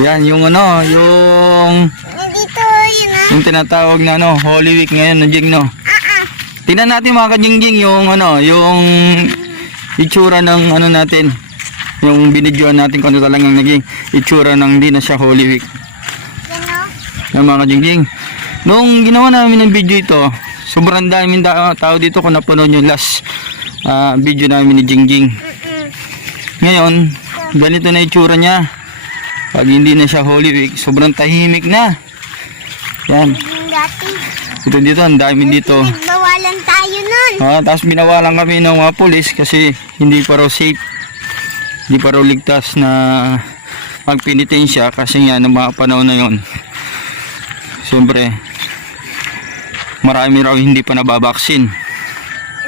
Ayan, yung ano, Dito, yun ah. yung tinatawag na ano, Holy Week ngayon, no, Jing, no? Tingnan natin mga kajingjing yung ano, yung itsura ng ano natin. Yung binidyoan natin kung ano talagang naging itsura ng hindi na siya Holy Week. Yan o. Yan mga kajingjing. Nung ginawa namin ng video ito, sobrang daming tao dito kung napanood yung last video namin ni Jingjing. Ngayon, ganito na itsura niya. Pag hindi na siya Holy Week, sobrang tahimik na. Yan. Dati. Ito dito, ang dami dito. Nagbawalan tayo nun. Tapos binawalan kami ng mga pulis kasi hindi pa raw safe. Hindi pa raw ligtas na magpenitensya kasi nga ng mga panahon na yon. Siyempre, marami raw hindi pa nababaksin.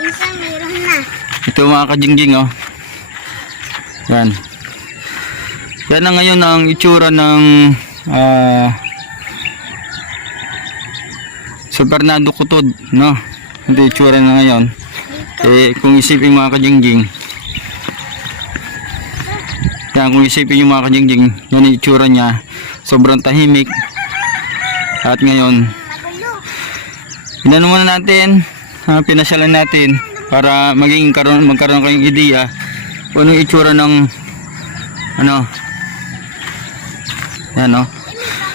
Minsan meron na. Ito mga kajingjing, oh. Yan. Yan na ngayon ang itsura ng San Fernando Kutod, no? Ito itsura na ngayon. Eh, kung isipin mga kajingjing, yan, kung isipin yung mga kajingjing, yan ang itsura niya. Sobrang tahimik. At ngayon, inano muna natin, pinasyalan natin para magkaroon kayong ideya kung anong itsura ng ano, yan, no?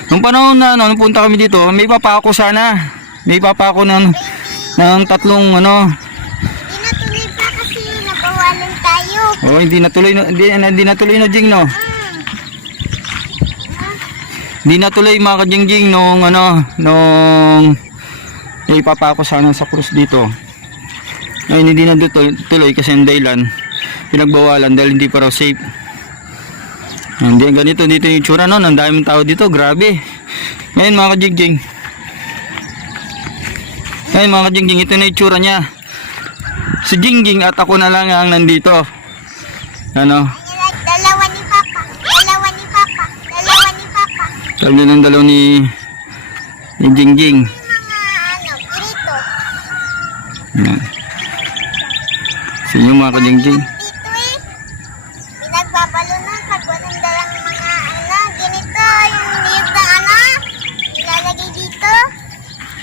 Nung panahon na nung punta kami dito, may papako sana. May papako ng tatlong ano. Hindi natuloy pa kasi nabawalan tayo. Oh, hindi natuloy no, Jing, no. Hindi natuloy mga kajingjing nung ano, nung may papako sana sa krus dito. Ngayon hindi na tuloy kasi ang dahilan pinagbawalan dahil hindi pa raw safe. Hindi ganito dito yung itsura noon, ang daming tao dito, grabe. Ngayon mga kajingjing, ito na itsura niya. Si Jingjing at ako na lang ang nandito. Ano? Dalawa ni Papa. Dalawa ni Papa. Dalawa ni Papa. Kami ng dalaw ni Jingjing. Mga ano, pirito. Yan. Sa inyo mga kajingjing. Dito eh. Pinagbabalunan pag walang dalang mga ano, ganito, yung niyog na ano, ilalagay dito.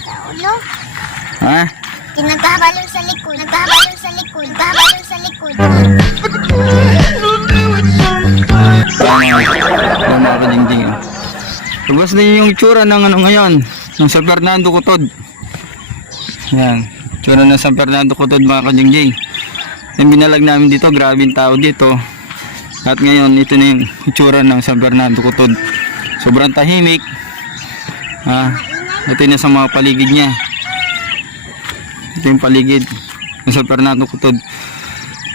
Sa ulo. Ha? Nagbabalon sa likod. Nagbabalon sa likod. Nagbabalon sa likod. Yan mga kajingjing. Tapos na yung itsura ng ano ngayon, ng San Fernando Kutod. Yan. Itsura ng San Fernando Kutod mga kajingjing. Yung binalag namin dito, grabing tao dito. At ngayon, ito na yung itsura ng San Fernando Kutod. Sobrang tahimik. Ito na sa mga paligid niya. Ito yung paligid ng San Fernando Kutod.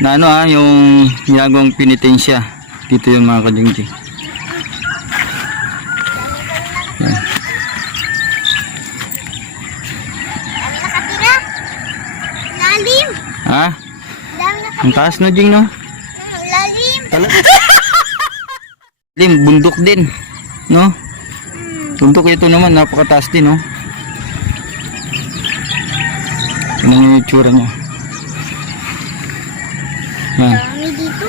Na ano yung ginagawang penitensya. Dito yung mga kajingjing. Yan. Dami nakatira. Lalim. Ha? Dami nakatira. Ang taas na, Jing, no? Lalim. Lim, bundok din, no? Bundok ito naman, napakataas din, no? Ano yung itsura niya? Yan. Dami dito.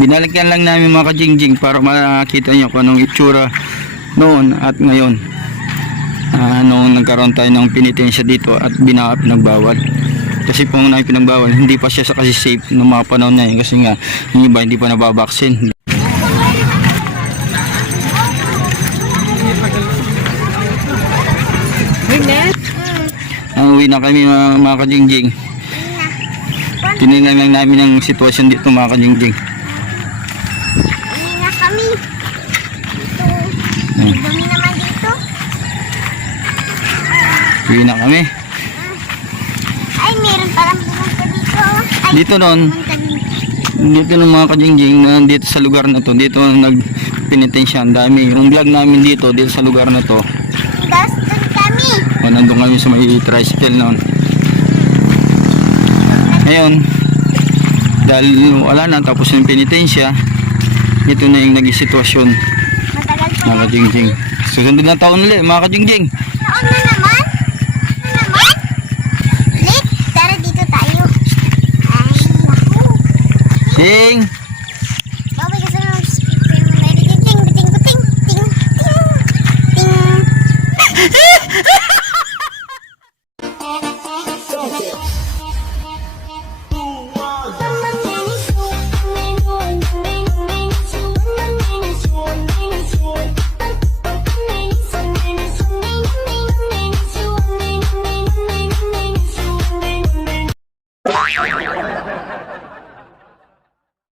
Binalikan lang namin mga kajingjing para makita nyo kung anong itsura noon at ngayon. Noong nagkaroon tayo ng penitensya dito at pinagbawal. Kasi kung pinagbawal, hindi pa siya kasi safe ng mga panahon na yun. Kasi nga, yung iba hindi pa nababaksin. Uwi na kami mga kajingjing. Tinignan lang namin ang sitwasyon dito mga kajingjing. Uwi na kami. Dito. Dami naman dito. Uwi na kami. Ay, meron palang pumunta dito. Ay, Dito noon, pumunta dito. dito ng mga kajingjing na dito sa lugar na to, dito nagpenitensya, ang dami. Yung vlog namin dito sa lugar na to. Gaston kami. Nandun kami sa may tricycle noon. Ngayon, dahil wala na, tapos yung penitensya, ito na yung naging sitwasyon Matagal pa mga na. kajingjing. Susunod na taon ulit mga kajingjing. Taon na naman? Ano naman? Ulit? Tara dito tayo. Ay, naku. Jing!